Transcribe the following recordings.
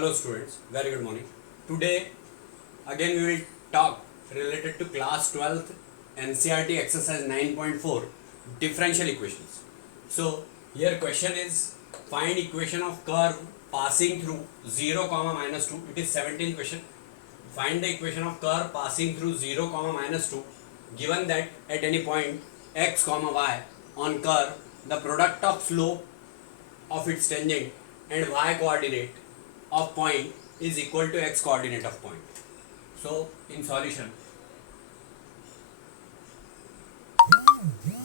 Hello students, very good morning. Today again we will talk related to class 12th NCERT exercise 9.4 differential equations. So here question is find equation of curve passing through 0 comma minus 2. It is 17th question. Find the equation of curve passing through 0 comma minus 2 given that at any point x comma y on curve the product of slope of its tangent and y coordinate of point is equal to x coordinate of point. So in solution,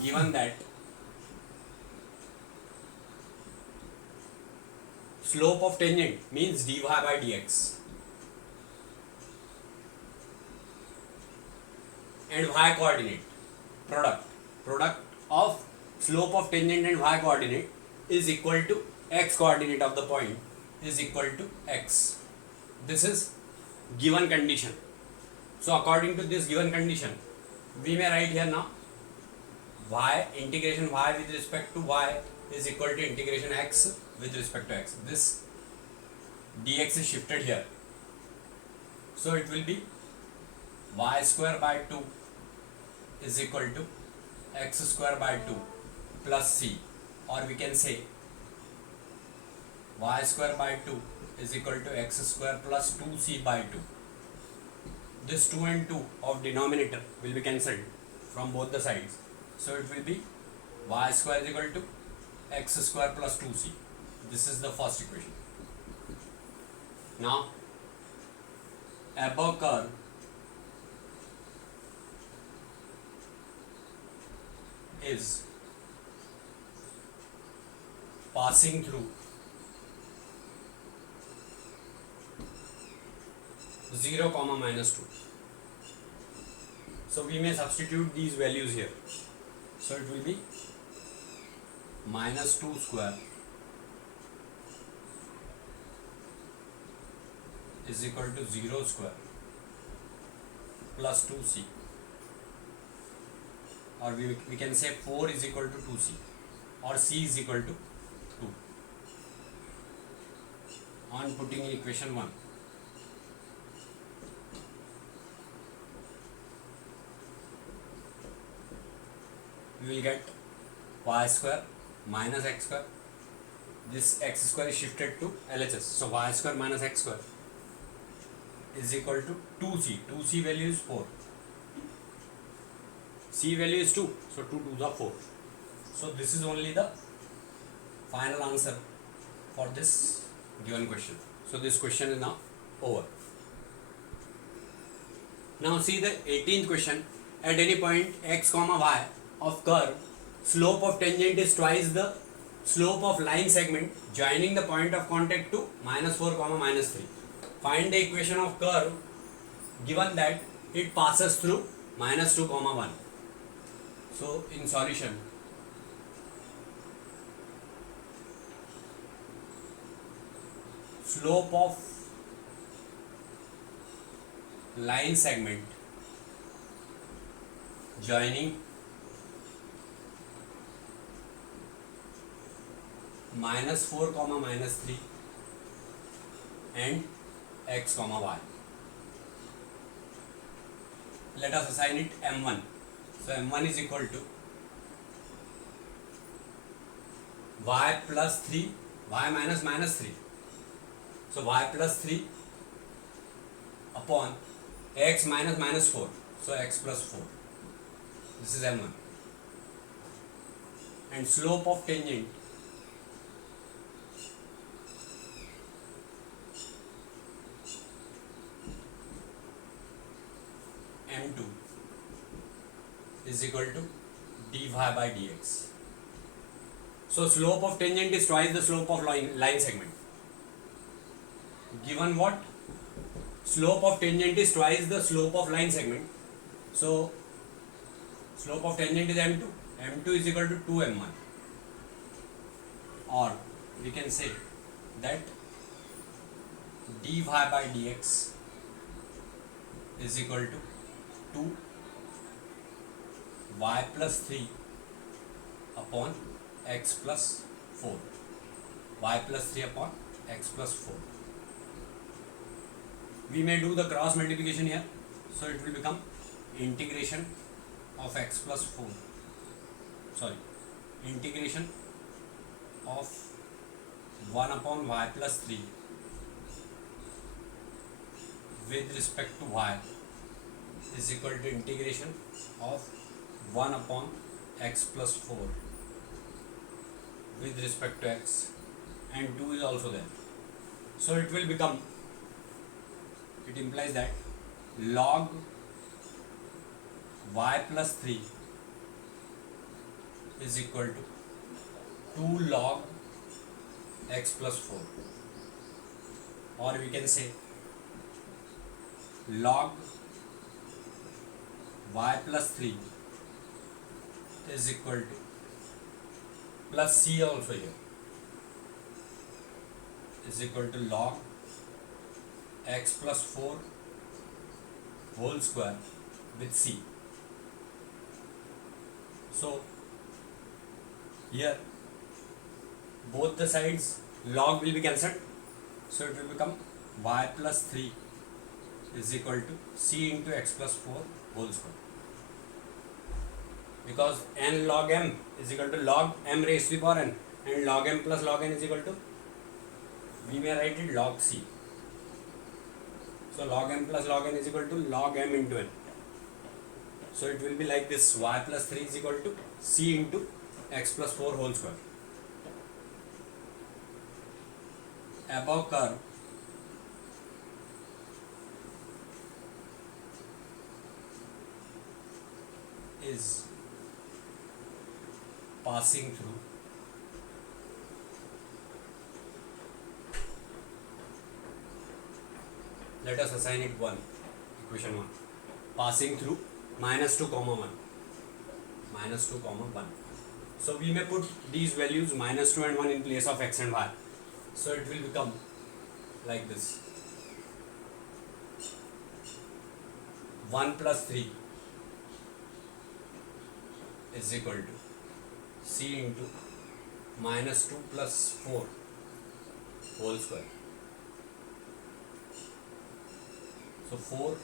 given that slope of tangent means dy by dx and y coordinate product of slope of tangent and y coordinate is equal to x coordinate of the point is equal to x. This is given condition. So according to this given condition, we may write here now y integration y with respect to y is equal to integration x with respect to x. This dx is shifted here. So it will be y square by 2 is equal to x square by 2 plus c, or we can say y square by 2 is equal to x square plus 2c by 2. This 2 and 2 of denominator will be cancelled from both the sides. So it will be y square is equal to x square plus 2c. This is the first equation. Now above curve is passing through 0 comma minus 2. So we may substitute these values here. So it will be minus 2 square is equal to 0 square plus 2c, or we can say 4 is equal to 2c, or c is equal to 2 on putting in equation 1. We will get y square minus x square. This x square is shifted to LHS. So y square minus x square is equal to 2c. 2c value is 4. C value is 2. So 2 2s are 4. So this is only the final answer for this given question. So this question is now over. Now see the 18th question. At any point x comma y of curve, slope of tangent is twice the slope of line segment joining the point of contact to minus 4 comma minus 3. Find the equation of curve given that it passes through minus 2 comma 1. So in solution, slope of line segment joining minus 4 comma minus 3 and x comma y. Let us assign it m1. So m1 is equal to y plus 3, y minus minus 3. So y plus 3 upon x minus minus 4. So x plus 4. This is m1. And slope of tangent m2 is equal to dy by dx. So slope of tangent is twice the slope of line segment. Given what? Slope of tangent is twice the slope of line segment. So slope of tangent is m2. m2 is equal to 2m1. Or we can say that dy by dx is equal to 2 y plus 3 upon x plus 4. Y plus 3 upon x plus 4. we may do the cross multiplication here, so it will become integration of x plus 4, sorry, integration of 1 upon y plus 3 with respect to y is equal to integration of 1 upon x plus 4 with respect to x, and 2 is also there. So it will become, it implies that log y plus 3 is equal to 2 log x plus 4, or we can say log y plus 3 is equal to plus c also here is equal to log x plus 4 whole square with c. So here both the sides log will be cancelled, so it will become y plus 3 is equal to c into x plus 4 whole square, because n log m is equal to log m raised to the power n, and log m plus log n is equal to, we may write it log c. So log m plus log n is equal to log m into n. So it will be like this: y plus 3 is equal to c into x plus 4 whole square. Above curve is passing through let us assign it 1, equation 1, passing through minus 2 comma 1, minus 2 comma 1. So we may put these values minus 2 and 1 in place of x and y, so it will become like this: 1 plus 3 is equal to c into minus 2 plus 4 whole square. So 4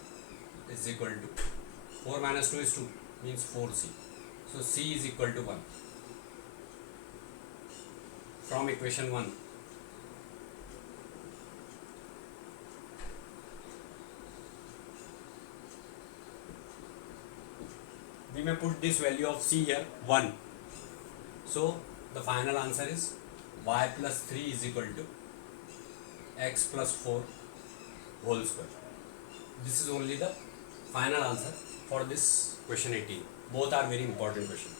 is equal to 4 minus 2 is 2, means 4c. So c is equal to 1. From equation 1, we may put this value of c here 1. So the final answer is y plus 3 is equal to x plus 4 whole square. This is only the final answer for this question 18. Both are very important questions.